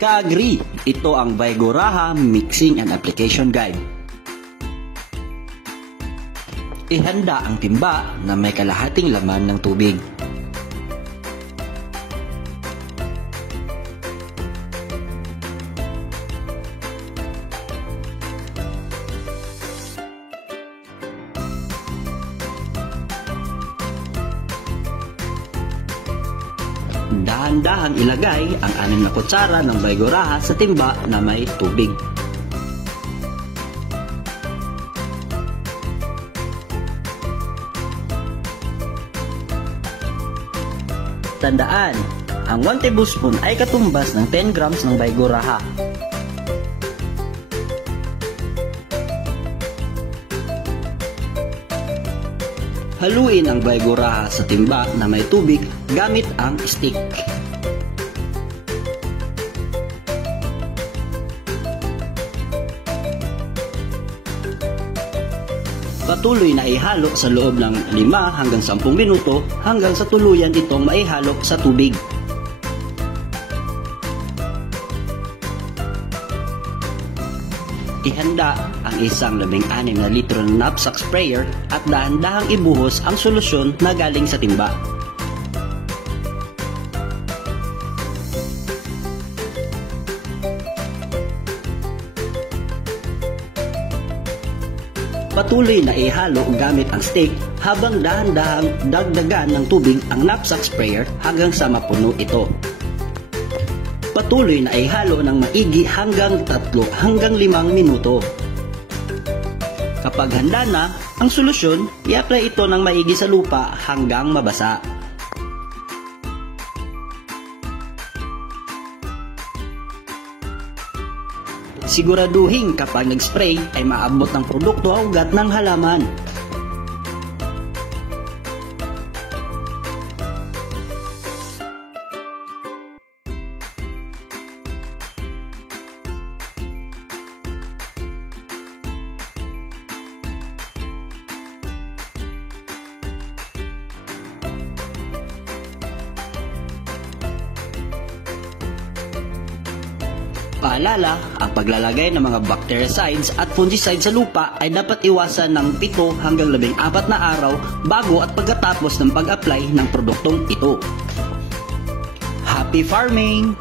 Ka-agree, ito ang Vigoraha Mixing and Application Guide. Ihanda ang timba na may kalahating laman ng tubig. Dahan-dahang ilagay ang 6 na kutsara ng Vigoraha sa timba na may tubig. Tandaan, ang 1 tablespoon ay katumbas ng 10 grams ng Vigoraha. Haluin ang Vigoraha sa timba na may tubig gamit ang stick. Patuloy na ihalo sa loob ng 5 hanggang 10 minuto hanggang sa tuluyan itong maihalo sa tubig. Ihanda ang isang 16 na litro ng knapsack sprayer at dahan-dahang ibuhos ang solusyon na galing sa timba. Patuloy na ihalo gamit ang stick habang dahan-dahang dagdagan ng tubig ang knapsack sprayer hanggang sa mapuno ito. Patuloy na ihalo ng maigi hanggang 3 hanggang 5 minuto. Kapag handa na ang solusyon, i-apply ito ng maigi sa lupa hanggang mabasa. Siguraduhin kapag nag-spray ay maabot ng produkto ang ugat ng halaman. Paalala, ang paglalagay ng mga bactericides at fungicides sa lupa ay dapat iwasan ng 7 hanggang 14 na araw bago at pagkatapos ng pag-apply ng produktong ito. Happy farming!